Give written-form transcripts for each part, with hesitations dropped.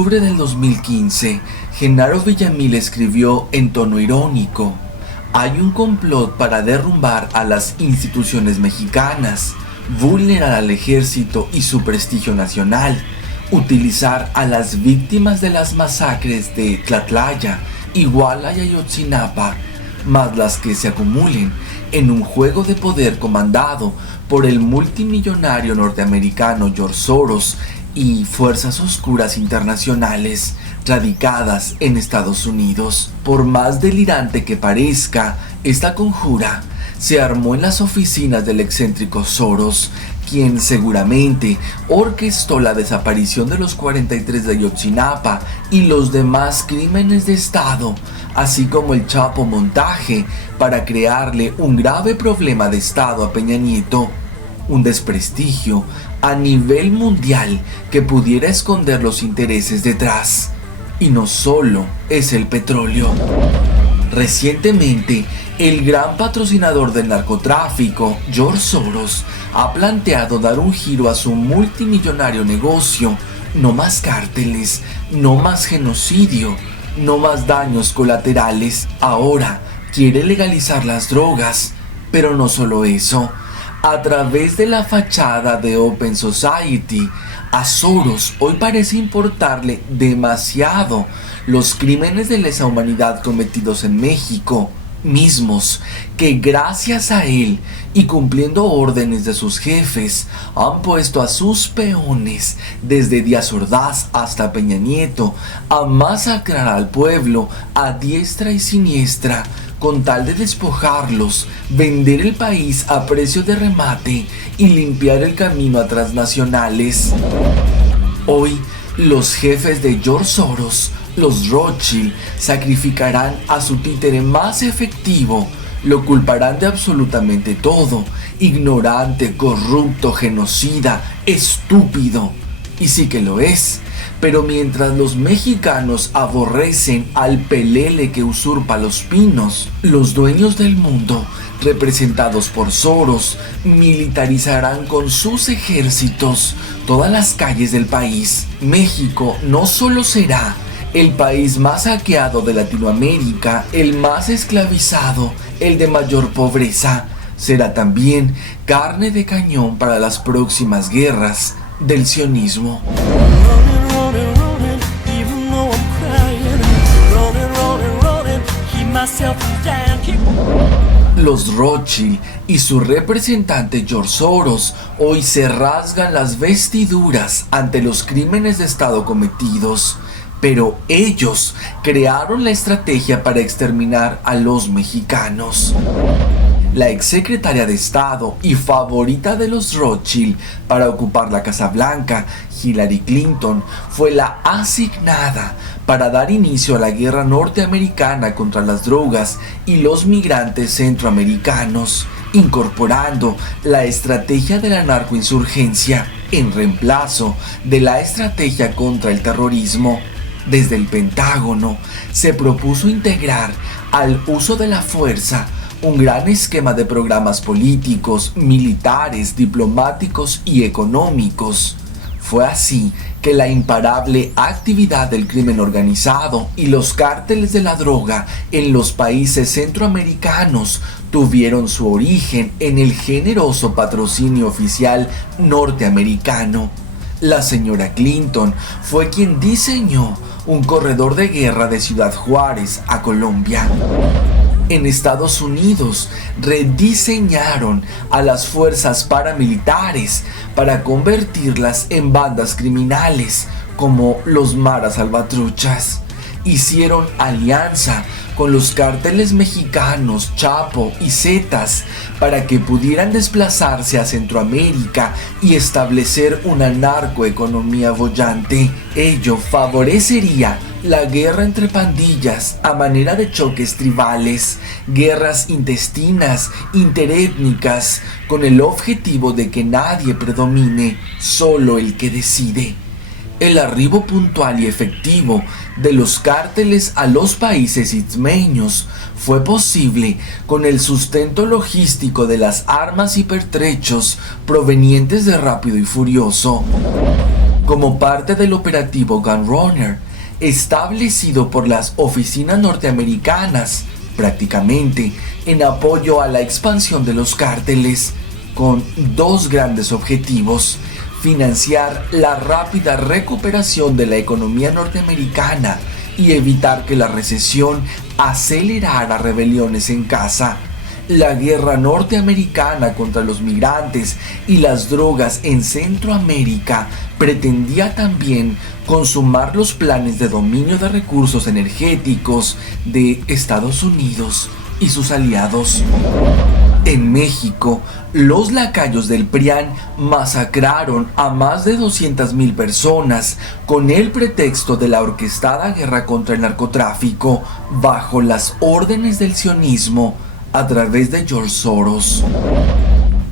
octubre del 2015, Genaro Villamil escribió en tono irónico: hay un complot para derrumbar a las instituciones mexicanas, vulnerar al ejército y su prestigio nacional, utilizar a las víctimas de las masacres de Tlatlaya, Iguala y Ayotzinapa, más las que se acumulen, en un juego de poder comandado por el multimillonario norteamericano George Soros y fuerzas oscuras internacionales radicadas en Estados Unidos. Por más delirante que parezca, esta conjura se armó en las oficinas del excéntrico Soros, quien seguramente orquestó la desaparición de los 43 de Ayotzinapa y los demás crímenes de Estado, así como el Chapo montaje para crearle un grave problema de Estado a Peña Nieto, un desprestigio a nivel mundial que pudiera esconder los intereses detrás. Y no solo es el petróleo. Recientemente, el gran patrocinador del narcotráfico, George Soros, ha planteado dar un giro a su multimillonario negocio. No más cárteles, no más genocidio, no más daños colaterales. Ahora quiere legalizar las drogas, pero no solo eso. A través de la fachada de Open Society, a Soros hoy parece importarle demasiado los crímenes de lesa humanidad cometidos en México, mismos que gracias a él y cumpliendo órdenes de sus jefes han puesto a sus peones, desde Díaz Ordaz hasta Peña Nieto, a masacrar al pueblo a diestra y siniestra, con tal de despojarlos, vender el país a precio de remate y limpiar el camino a transnacionales. Hoy, los jefes de George Soros, los Rothschild, sacrificarán a su títere más efectivo, lo culparán de absolutamente todo: ignorante, corrupto, genocida, estúpido. Y sí que lo es. Pero mientras los mexicanos aborrecen al pelele que usurpa los pinos, los dueños del mundo, representados por Soros, militarizarán con sus ejércitos todas las calles del país. México no solo será el país más saqueado de Latinoamérica, el más esclavizado, el de mayor pobreza, será también carne de cañón para las próximas guerras del sionismo. Los Rothschild y su representante George Soros hoy se rasgan las vestiduras ante los crímenes de Estado cometidos, pero ellos crearon la estrategia para exterminar a los mexicanos. La exsecretaria de Estado y favorita de los Rothschild para ocupar la Casa Blanca, Hillary Clinton, fue la asignada para dar inicio a la guerra norteamericana contra las drogas y los migrantes centroamericanos, incorporando la estrategia de la narcoinsurgencia en reemplazo de la estrategia contra el terrorismo. Desde el Pentágono se propuso integrar al uso de la fuerza un gran esquema de programas políticos, militares, diplomáticos y económicos. Fue así que la imparable actividad del crimen organizado y los cárteles de la droga en los países centroamericanos tuvieron su origen en el generoso patrocinio oficial norteamericano. La señora Clinton fue quien diseñó un corredor de guerra de Ciudad Juárez a Colombia. En Estados Unidos rediseñaron a las fuerzas paramilitares para convertirlas en bandas criminales como los Maras Salvatruchas. Hicieron alianza con los cárteles mexicanos Chapo y Zetas para que pudieran desplazarse a Centroamérica y establecer una narcoeconomía boyante. Ello favorecería la guerra entre pandillas a manera de choques tribales, guerras intestinas, interétnicas, con el objetivo de que nadie predomine, solo el que decide. El arribo puntual y efectivo de los cárteles a los países istmeños fue posible con el sustento logístico de las armas y pertrechos provenientes de Rápido y Furioso. como parte del operativo Gunrunner, establecido por las oficinas norteamericanas, prácticamente en apoyo a la expansión de los cárteles, con dos grandes objetivos: financiar la rápida recuperación de la economía norteamericana y evitar que la recesión acelerara rebeliones en casa. La guerra norteamericana contra los migrantes y las drogas en Centroamérica pretendía también consumar los planes de dominio de recursos energéticos de Estados Unidos y sus aliados. En México, los lacayos del PRIAN masacraron a más de 200,000 personas con el pretexto de la orquestada guerra contra el narcotráfico bajo las órdenes del sionismo a través de George Soros.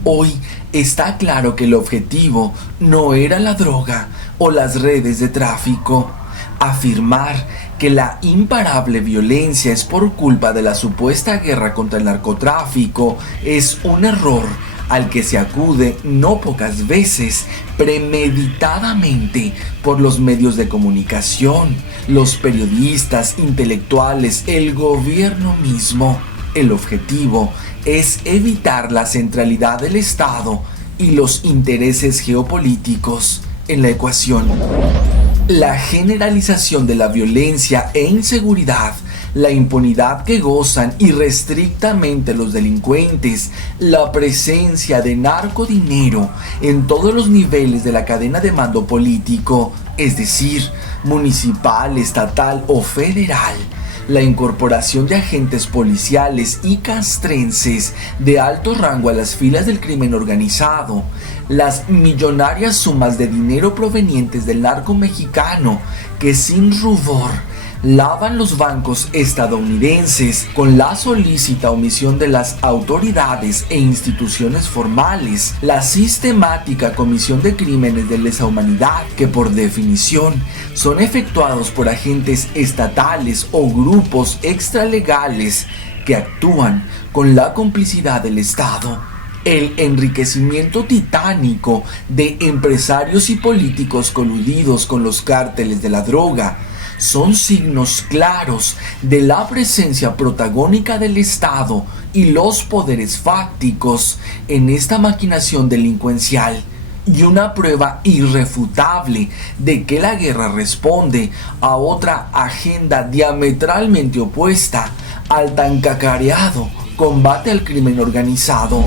Hoy está claro que el objetivo no era la droga o las redes de tráfico. Afirmar que la imparable violencia es por culpa de la supuesta guerra contra el narcotráfico es un error al que se acude no pocas veces premeditadamente por los medios de comunicación, los periodistas, intelectuales, el gobierno mismo. El objetivo es evitar la centralidad del Estado y los intereses geopolíticos en la ecuación. La generalización de la violencia e inseguridad, la impunidad que gozan irrestrictamente los delincuentes, la presencia de narcodinero en todos los niveles de la cadena de mando político, es decir, municipal, estatal o federal, la incorporación de agentes policiales y castrenses de alto rango a las filas del crimen organizado, las millonarias sumas de dinero provenientes del narco mexicano que sin rubor lavan los bancos estadounidenses con la solícita omisión de las autoridades e instituciones formales, la sistemática comisión de crímenes de lesa humanidad que por definición son efectuados por agentes estatales o grupos extralegales que actúan con la complicidad del Estado, el enriquecimiento titánico de empresarios y políticos coludidos con los cárteles de la droga, son signos claros de la presencia protagónica del Estado y los poderes fácticos en esta maquinación delincuencial, y una prueba irrefutable de que la guerra responde a otra agenda diametralmente opuesta al tan cacareado combate al crimen organizado.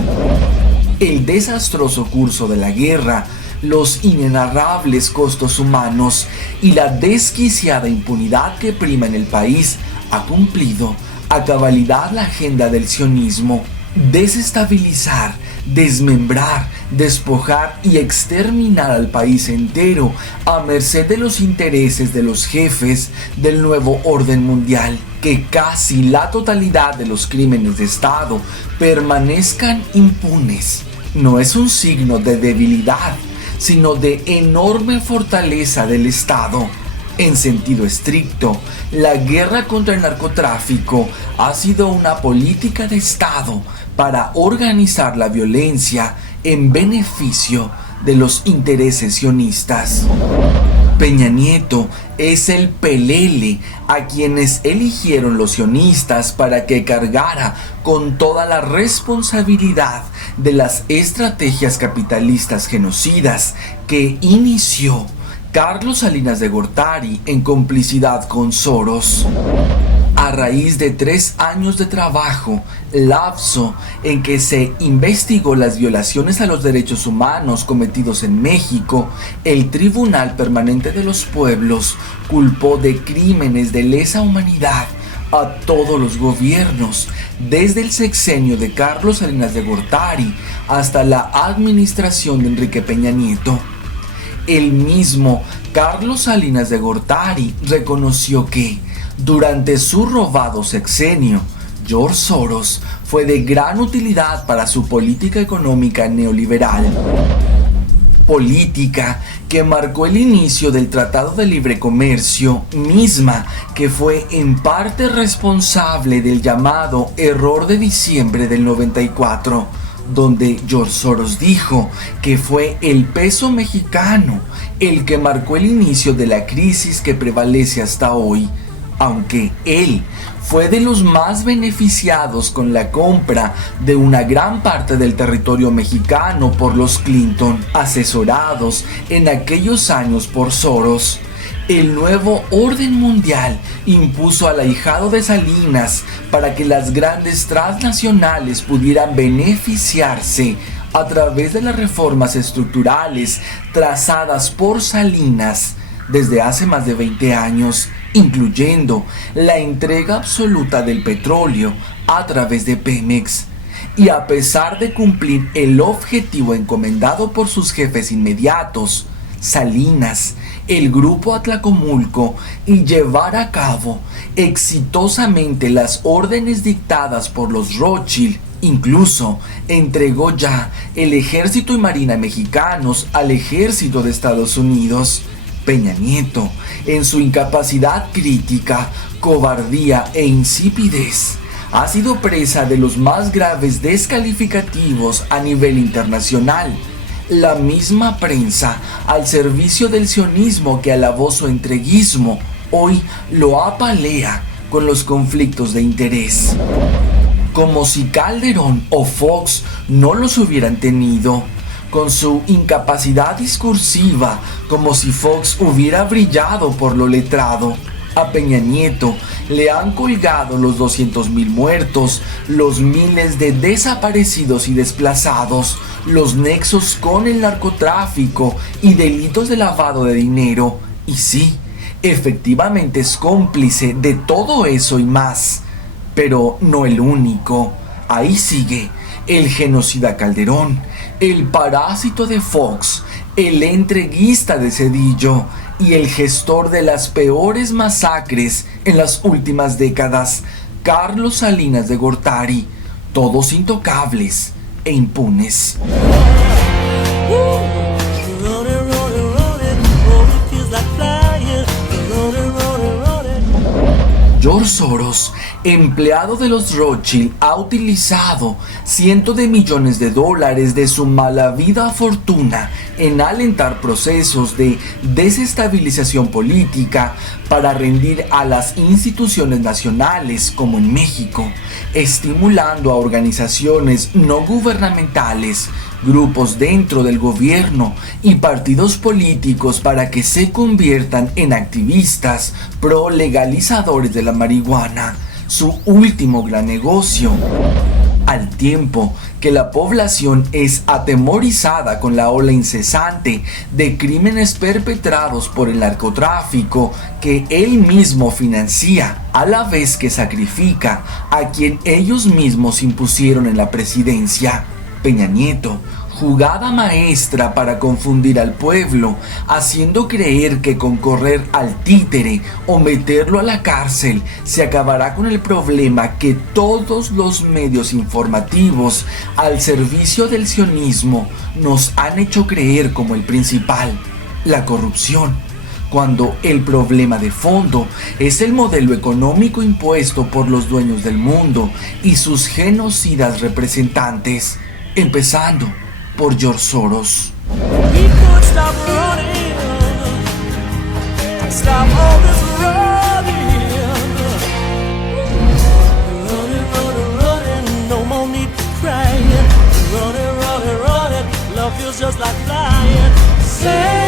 El desastroso curso de la guerra, los inenarrables costos humanos y la desquiciada impunidad que prima en el país ha cumplido a cabalidad la agenda del sionismo: desestabilizar, desmembrar, despojar y exterminar al país entero a merced de los intereses de los jefes del nuevo orden mundial, que casi la totalidad de los crímenes de Estado permanezcan impunes. No es un signo de debilidad, sino de enorme fortaleza del Estado. En sentido estricto, la guerra contra el narcotráfico ha sido una política de Estado para organizar la violencia en beneficio de los intereses sionistas. Peña Nieto es el pelele a quienes eligieron los sionistas para que cargara con toda la responsabilidad de las estrategias capitalistas genocidas que inició Carlos Salinas de Gortari en complicidad con Soros. A raíz de 3 años de trabajo, lapso en que se investigó las violaciones a los derechos humanos cometidos en México, el Tribunal Permanente de los Pueblos culpó de crímenes de lesa humanidad a todos los gobiernos, desde el sexenio de Carlos Salinas de Gortari hasta la administración de Enrique Peña Nieto. El mismo Carlos Salinas de Gortari reconoció que, durante su robado sexenio, George Soros fue de gran utilidad para su política económica neoliberal. Política que marcó el inicio del Tratado de Libre Comercio, misma que fue en parte responsable del llamado error de diciembre del 94, donde George Soros dijo que fue el peso mexicano el que marcó el inicio de la crisis que prevalece hasta hoy, aunque él fue de los más beneficiados con la compra de una gran parte del territorio mexicano por los Clinton, asesorados en aquellos años por Soros. El nuevo orden mundial impuso al ahijado de Salinas para que las grandes transnacionales pudieran beneficiarse a través de las reformas estructurales trazadas por Salinas desde hace más de 20 años, incluyendo la entrega absoluta del petróleo a través de Pemex. Y a pesar de cumplir el objetivo encomendado por sus jefes inmediatos, Salinas, el Grupo Atlacomulco, y llevar a cabo exitosamente las órdenes dictadas por los Rothschild, incluso entregó ya el ejército y marina mexicanos al ejército de Estados Unidos. Peña Nieto, en su incapacidad crítica, cobardía e insipidez, ha sido presa de los más graves descalificativos a nivel internacional. La misma prensa, al servicio del sionismo que alabó su entreguismo, hoy lo apalea con los conflictos de interés. Como si Calderón o Fox no los hubieran tenido, con su incapacidad discursiva, como si Fox hubiera brillado por lo letrado. A Peña Nieto le han colgado los 200,000 muertos, los miles de desaparecidos y desplazados, los nexos con el narcotráfico y delitos de lavado de dinero. Y sí, efectivamente es cómplice de todo eso y más, pero no el único. Ahí sigue el genocida Calderón, el parásito de Fox, el entreguista de Zedillo y el gestor de las peores masacres en las últimas décadas, Carlos Salinas de Gortari, todos intocables e impunes. George Soros, empleado de los Rothschild, ha utilizado cientos de millones de dólares de su mala vida fortuna en alentar procesos de desestabilización política para rendir a las instituciones nacionales, como en México, estimulando a organizaciones no gubernamentales, grupos dentro del gobierno y partidos políticos para que se conviertan en activistas pro legalizadores de la marihuana, su último gran negocio. Al tiempo que la población es atemorizada con la ola incesante de crímenes perpetrados por el narcotráfico que él mismo financia, a la vez que sacrifica a quien ellos mismos impusieron en la presidencia. Peña Nieto, jugada maestra para confundir al pueblo, haciendo creer que con correr al títere o meterlo a la cárcel se acabará con el problema que todos los medios informativos al servicio del sionismo nos han hecho creer como el principal: la corrupción, cuando el problema de fondo es el modelo económico impuesto por los dueños del mundo y sus genocidas representantes, empezando por George Soros. Love feels just like flying.